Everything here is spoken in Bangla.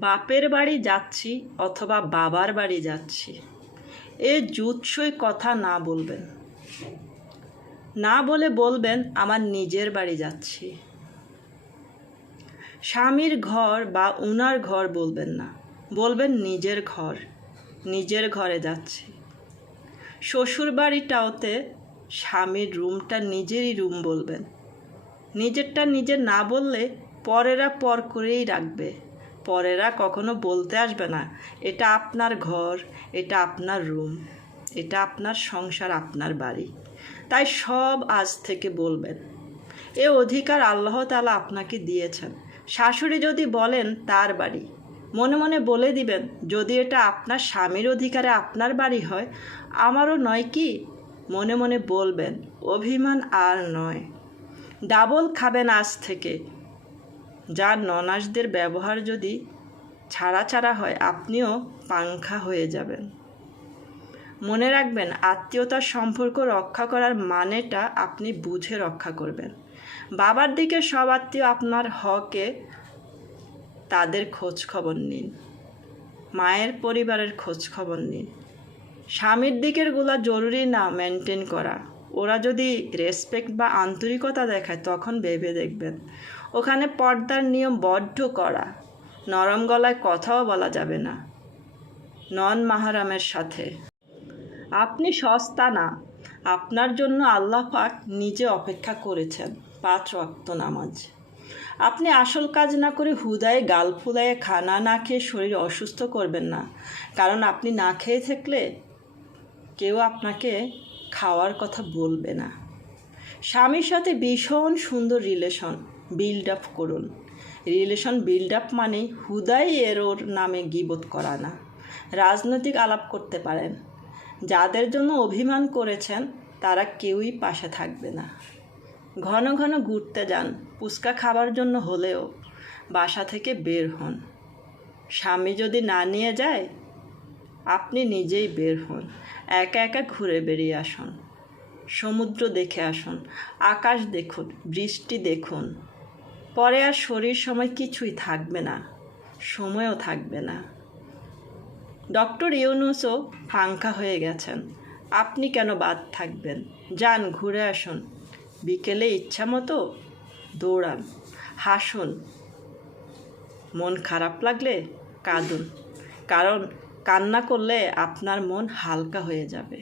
বাপের বাড়ি যাচ্ছি অথবা বাবার বাড়ি যাচ্ছি, এ জুৎসই কথা না বলবেন। না বলে বলবেন আমার নিজের বাড়ি যাচ্ছি। স্বামীর ঘর বা উনার ঘর বলবেন না, বলবেন নিজের ঘর, নিজের ঘরে যাচ্ছি। শ্বশুর বাড়িটাওতে স্বামীর রুমটা নিজেরই রুম বলবেন। নিজেরটা নিজের না বললে পরেরা পর করেই রাখবে। পরেরা কখনো বলতে আসবে না এটা আপনার ঘর, এটা আপনার রুম, এটা আপনার সংসার, আপনার বাড়ি। তাই সব আজ থেকে বলবেন। এ অধিকার আল্লাহ তাআলা আপনাকে দিয়েছেন। শাশুড়ি যদি বলেন তার বাড়ি, মনে মনে বলে দিবেন যদি এটা আপনার স্বামীর অধিকারে আপনার বাড়ি হয়, আমারও নয় কি? মনে মনে বলবেন, অভিমান আর নয়। ডাবল খাবেন আজ থেকে। যার ননাসদের ব্যবহার যদি ছাড়া ছাড়া হয়, আপনিও পাংখা হয়ে যাবেন। মনে রাখবেন, আত্মীয়তার সম্পর্ক রক্ষা করার মানেটা আপনি বুঝে রক্ষা করবেন। বাবার দিকে সব আত্মীয় আপনার হকে, তাদের খোঁজ খবর নিন। মায়ের পরিবারের খোঁজ খবর নিন। স্বামীর দিকেরগুলো জরুরি না মেনটেন করা। ওরা যদি রেসপেক্ট বা আন্তরিকতা দেখায় তখন ভেবে দেখবেন। ওখানে পর্দার নিয়ম বড্ড করা। নরম গলায় কথাও বলা যাবে না নন মাহারামের সাথে। আপনি সস্তা না। আপনার জন্য আল্লাহ পাক নিজে অপেক্ষা করেছেন 5 ওয়াক্ত নামাজ। আপনি আসল কাজ না করে হুদায় গাল ফুলাইয়ে খানা না খেয়ে শরীর অসুস্থ করবেন না। কারণ আপনি না খেয়ে থাকলে কেউ আপনাকে খাওয়ার কথা বলবে না। স্বামীর সাথে ভীষণ সুন্দর রিলেশন বিল্ড আপ করুন। রিলেশন বিল্ড আপ মানে হুদাই ওর নামে গীবত করা না। রাজনৈতিক আলাপ করতে পারেন। যাদের জন্য অভিমান করেছেন তারা কেউই পাশে থাকবে না। ঘন ঘন ঘুরতে যান, ফুচকা খাবার জন্য হলেও বাসা থেকে বের হন। স্বামী যদি না নিয়ে যায়, আপনি নিজেই বের হন। একা একা ঘুরে বেরিয়ে আসুন। সমুদ্র দেখে আসুন, আকাশ দেখুন, বৃষ্টি দেখুন। পরে আর শরীর সময় কিছুই থাকবে না, সময়ও থাকবে না। ডক্টর ইউনূসও পাংখা হয়ে গেছেন, আপনি কেন বাদ থাকবেন? যান, ঘুরে আসুন। বিকেলে ইচ্ছা মতো দৌড়ান, হাসুন। মন খারাপ লাগলে কাঁদুন, কারণ কান্না করলে আপনার মন হালকা হয়ে যাবে।